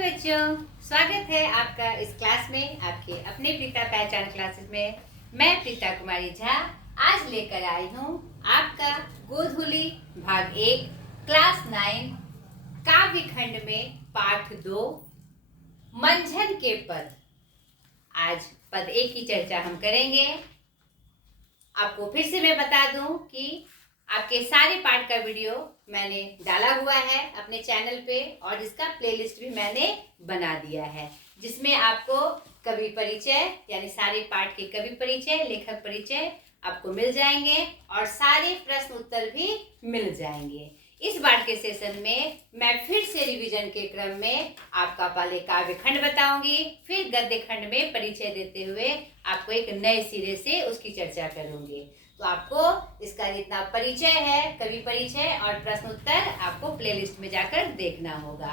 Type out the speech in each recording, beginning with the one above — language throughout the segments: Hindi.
बच्चों, स्वागत है आपका इस क्लास में, आपके अपने प्रीता पहचान क्लासेस में। मैं प्रीता कुमारी झा आज लेकर आई हूँ आपका गोधूली भाग 1 क्लास 9 काव्य खंड में पाठ 2 मंझन के पद। आज पद 1 की चर्चा हम करेंगे। आपको फिर से मैं बता दूं कि आपके सारे पाठ का वीडियो मैंने डाला हुआ है अपने चैनल पे और इसका प्लेलिस्ट भी मैंने बना दिया है, जिसमें आपको कवि परिचय यानी सारे पाठ के कवि परिचय, लेखक परिचय आपको मिल जाएंगे और सारे प्रश्न उत्तर भी मिल जाएंगे। इस बार के सेशन में मैं फिर से रिवीजन के क्रम में आपका पहले काव्य खंड बताऊंगी, फिर गद्य खंड में परिचय देते हुए आपको एक नए सिरे से उसकी चर्चा करूंगी। तो आपको इसका जितना परिचय है, कवि परिचय और प्रश्न उत्तर, आपको प्लेलिस्ट में जाकर देखना होगा।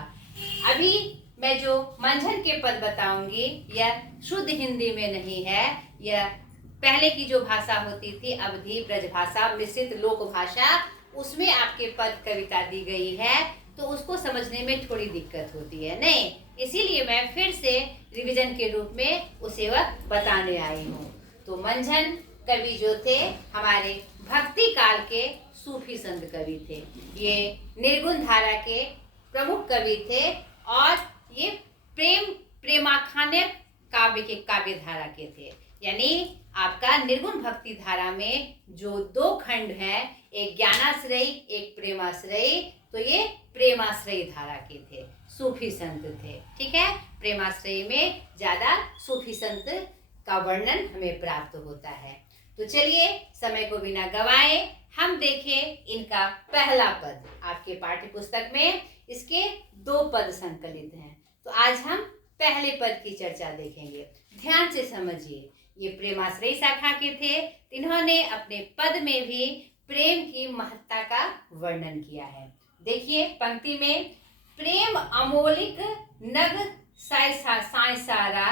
अभी मैं जो मंझन के पद बताऊंगी यह शुद्ध हिंदी में नहीं है, यह पहले की जो भाषा होती थी अवधी ब्रजभाषा मिश्रित लोक भाषा, उसमें आपके पद कविता दी गई है, तो उसको समझने में थोड़ी दिक्कत होती है नहीं, इसीलिए मैं फिर से रिवीजन के रूप में उसे वह बताने आई हूँ। तो मंझन कवि जो थे हमारे भक्ति काल के सूफी संत कवि थे। ये निर्गुण धारा के प्रमुख कवि थे और ये प्रेमाख्यान काव्य के काव्य धारा के थे। यानी आपका निर्गुण भक्ति धारा में जो 2 खंड हैं, एक ज्ञानाश्रयी एक प्रेमाश्रयी, तो ये प्रेमाश्रयी धारा के थे, सूफी संत थे। ठीक है, प्रेमाश्रयी में ज्यादा सूफी संत का वर्णन हमें प्राप्त होता है। तो चलिए समय को बिना गवाए हम देखें इनका पहला पद। आपके पाठ्य पुस्तक में इसके 2 पद संकलित हैं, तो आज हम पहले पद की चर्चा देखेंगे। ध्यान से समझिए, ये प्रेमाश्रयी शाखा के थे, इन्होंने अपने पद में भी प्रेम की महत्ता का वर्णन किया है। देखिए पंक्ति में, प्रेम अमोलिक नग सारा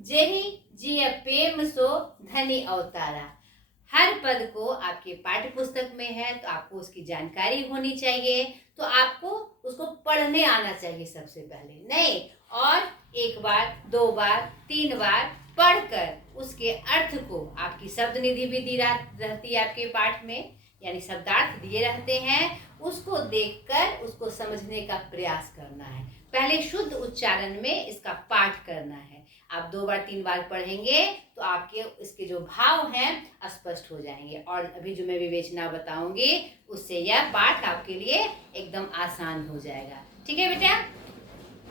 जेहि जिय प्रेम सो धनी अवतारा। हर पद को आपके पाठ्य पुस्तक में है, तो आपको उसकी जानकारी होनी चाहिए, तो आपको उसको पढ़ने आना चाहिए सबसे पहले, नहीं और 1 बार 2 बार 3 बार पढ़कर उसके अर्थ को, आपकी शब्द निधि भी दी रहती है आपके पाठ में, यानी शब्दार्थ दिए रहते हैं, उसको देखकर उसको समझने का प्रयास करना है। पहले शुद्ध उच्चारण में इसका पाठ करना है। आप 2 बार 3 बार पढ़ेंगे तो आपके इसके जो भाव हैं स्पष्ट हो जाएंगे, और अभी जो मैं विवेचना बताऊंगी उससे यह पाठ आपके लिए एकदम आसान हो जाएगा। ठीक है बेटा,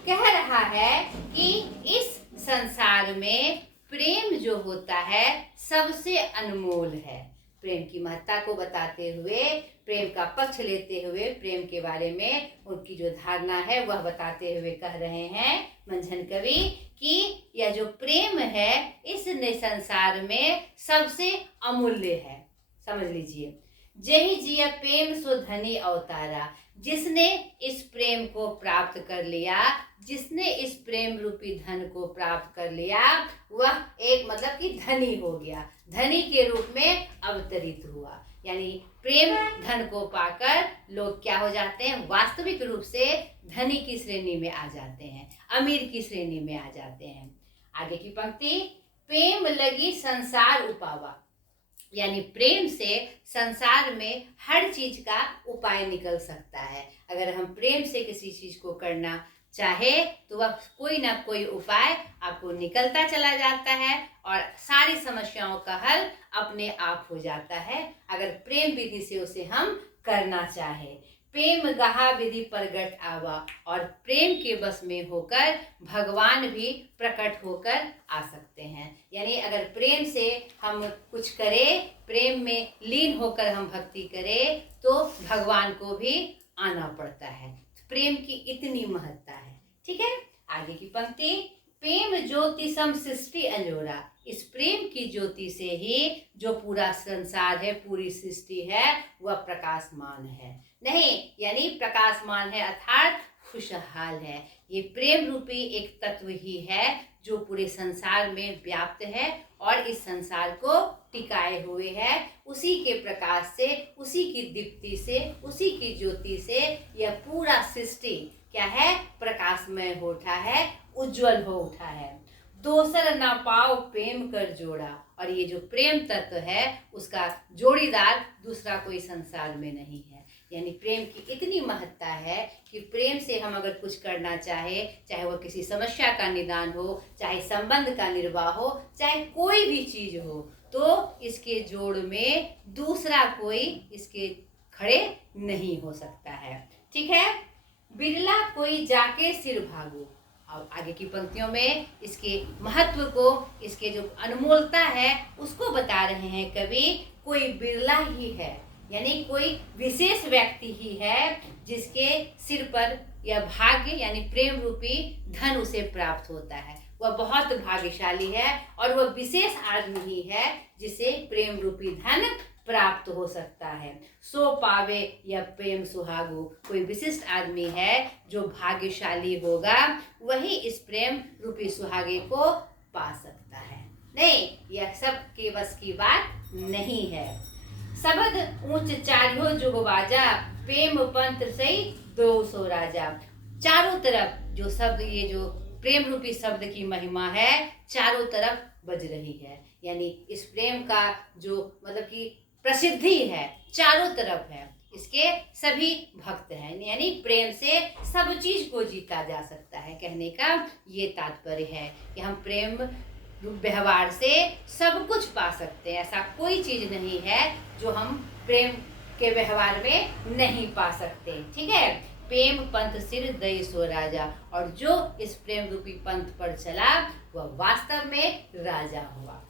कह रहा है कि इस संसार में प्रेम जो होता है सबसे अनमोल है। प्रेम की महत्ता को बताते हुए, प्रेम का पक्ष लेते हुए, प्रेम के बारे में उनकी जो धारणा है वह बताते हुए कह रहे हैं मंझन कवि कि यह जो प्रेम है इस संसार में सबसे अमूल्य है। समझ लीजिए, जेहि जिय प्रेम सो धनी अवतारा, जिसने इस प्रेम को प्राप्त कर लिया, जिसने इस प्रेम रूपी धन को प्राप्त कर लिया, वह एक मतलब कि धनी हो गया, धनी के रूप में अवतरित हुआ। यानी प्रेम धन को पाकर लोग क्या हो जाते हैं, वास्तविक रूप से धनी की श्रेणी में आ जाते हैं, अमीर की श्रेणी में आ जाते हैं। आगे की पंक्ति, प्रेम लगी संसार उपावा, यानी प्रेम से संसार में हर चीज का उपाय निकल सकता है। अगर हम प्रेम से किसी चीज को करना चाहे तो वह कोई ना कोई उपाय आपको निकलता चला जाता है और सारी समस्याओं का हल अपने आप हो जाता है, अगर प्रेम विधि से उसे हम करना चाहे। प्रेम गहा विधि प्रगट आवा, और प्रेम के बस में होकर भगवान भी प्रकट होकर आ सकते हैं। यानी अगर प्रेम से हम कुछ करें, प्रेम में लीन होकर हम भक्ति करें, तो भगवान को भी आना पड़ता है। प्रेम की इतनी महत्ता है। ठीक है, आगे की पंक्ति, प्रेम ज्योति सम सृष्टि अंजोरा, इस प्रेम की ज्योति से ही जो पूरा संसार है, पूरी सृष्टि है, वह प्रकाशमान है। नहीं, यानी प्रकाशमान है अर्थात खुशहाल है। ये प्रेम रूपी एक तत्व ही है जो पूरे संसार में व्याप्त है और इस संसार को टिकाए हुए है। उसी के प्रकाश से, उसी की दीप्ति से, उसी की ज्योति से यह पूरा सृष्टि क्या है, प्रकाशमय हो उठा है, उज्जवल हो उठा है। दोसर ना पाओ प्रेम कर जोड़ा, और ये जो प्रेम तत्व है उसका जोड़ीदार दूसरा कोई संसार में नहीं है। यानी प्रेम की इतनी महत्ता है कि प्रेम से हम अगर कुछ करना चाहे, चाहे वह किसी समस्या का निदान हो, चाहे संबंध का निर्वाह हो, चाहे कोई भी चीज हो, तो इसके जोड़ में दूसरा कोई इसके खड़े नहीं हो सकता है। ठीक है। बिरला कोई जाके सिर भागो। अब आगे की पंक्तियों में इसके महत्व को, इसके जो अनमोलता है उसको बता रहे हैं कवि। कोई बिरला ही है, यानी कोई विशेष व्यक्ति ही है जिसके सिर पर यह भाग्य यानी प्रेम रूपी धन उसे प्राप्त होता है। वह बहुत भाग्यशाली है और वह विशेष आदमी ही है जिसे प्रेम रूपी धन प्राप्त हो सकता है। सो पावे या प्रेम सुहागो, कोई विशिष्ट आदमी है जो भाग्यशाली होगा, वही इस प्रेम रूपी सुहागे को पा सकता है। नहीं, यह सब के बस की बात नहीं है। शब्द ऊंच चारियो जुगबाजा, प्रेम पंथ सही दो सो राजा। चारों तरफ जो शब्द, ये जो प्रेम रूपी शब्द की महिमा है चारों तरफ बज रही है। यानी इस प्रेम का जो मतलब कि प्रसिद्धि है चारों तरफ है, इसके सभी भक्त हैं। यानी प्रेम से सब चीज को जीता जा सकता है। कहने का ये तात्पर्य है कि हम प्रेम व्यवहार से सब कुछ पा सकते हैं। ऐसा कोई चीज नहीं है जो हम प्रेम के व्यवहार में नहीं पा सकते। ठीक है। प्रेम पंथ सिर दई सो राजा, और जो इस प्रेम रूपी पंथ पर चला वह वास्तव में राजा हुआ।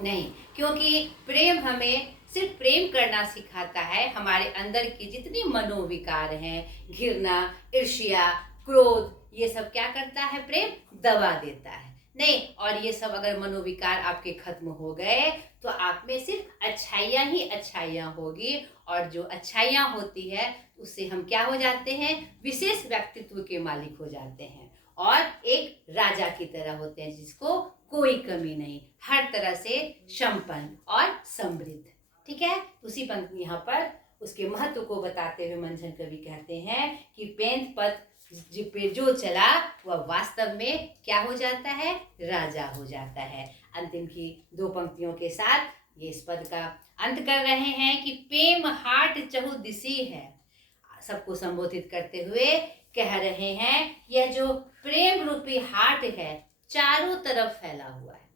नहीं, क्योंकि प्रेम हमें सिर्फ प्रेम करना सिखाता है। हमारे अंदर की जितनी मनोविकार हैं, घृणा, ईर्ष्या, क्रोध, ये सब क्या करता है, प्रेम दबा देता है। नहीं, और ये सब अगर मनोविकार आपके खत्म हो गए तो आप में सिर्फ अच्छाइयाँ ही अच्छाइयाँ होगी, और जो अच्छाइयाँ होती है उससे हम क्या हो जाते हैं, विशेष व्यक्तित्व के मालिक हो जाते हैं और एक राजा की तरह होते हैं जिसको कोई कमी नहीं, हर तरह से संपन्न और समृद्ध। ठीक है। उसी पंक्ति यहाँ पर उसके महत्व को बताते हुए मंझन कवि कहते हैं कि पेंथ पथ पे जो चला वह वास्तव में क्या हो जाता है, राजा हो जाता है। अंतिम की दो पंक्तियों के साथ ये इस पद का अंत कर रहे हैं कि प्रेम हाट चहु दिशी है। सबको संबोधित करते हुए कह रहे हैं यह जो प्रेम रूपी हाट है चारों तरफ फैला हुआ है।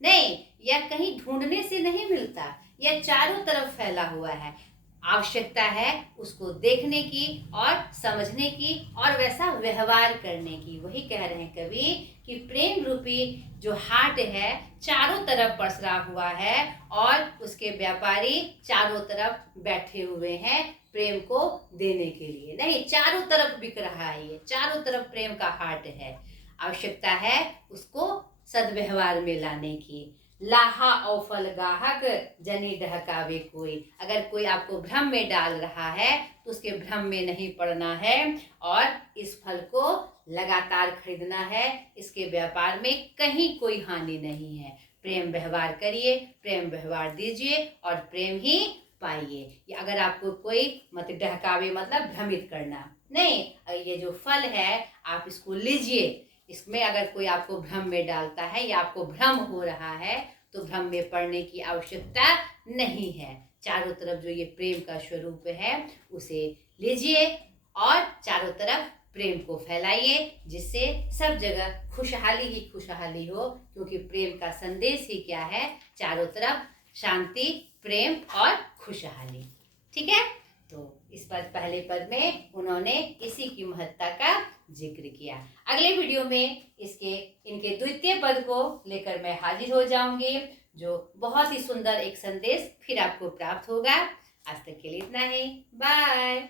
नहीं, यह कहीं ढूंढने से नहीं मिलता, यह चारों तरफ फैला हुआ है। आवश्यकता है उसको देखने की और समझने की और वैसा व्यवहार करने की। वही कह रहे हैं कवि कि प्रेम रूपी जो हाट है चारों तरफ पसरा हुआ है और उसके व्यापारी चारों तरफ बैठे हुए हैं प्रेम को देने के लिए। नहीं, चारों तरफ बिक रहा है, ये चारों तरफ प्रेम का हाट है। आवश्यकता है उसको सद्व्यवहार में लाने की। लाहा और फल गाहक जनी ढहकावे कोई। अगर कोई आपको भ्रम में डाल रहा है तो उसके भ्रम में नहीं पड़ना है और इस फल को लगातार खरीदना है। इसके व्यापार में कहीं कोई हानि नहीं है। प्रेम व्यवहार करिए, प्रेम व्यवहार दीजिए और प्रेम ही पाइए। अगर आपको कोई मत ढहकावे मतलब भ्रमित करना नहीं, ये जो फल है आप इसको लीजिए। इसमें अगर कोई आपको भ्रम में डालता है या आपको भ्रम हो रहा है तो भ्रम में पड़ने की आवश्यकता नहीं है। चारों तरफ जो ये प्रेम का स्वरूप है उसे लीजिए और चारों तरफ प्रेम को फैलाइए, जिससे सब जगह खुशहाली ही खुशहाली हो। क्योंकि प्रेम का संदेश ही क्या है, चारों तरफ शांति, प्रेम और खुशहाली। ठीक है। तो इस पहले पद में उन्होंने इसी की महत्ता का जिक्र किया। अगले वीडियो में इनके द्वितीय पद को लेकर मैं हाजिर हो जाऊंगी, जो बहुत ही सुंदर एक संदेश फिर आपको प्राप्त होगा। आज तक के लिए इतना ही। बाय।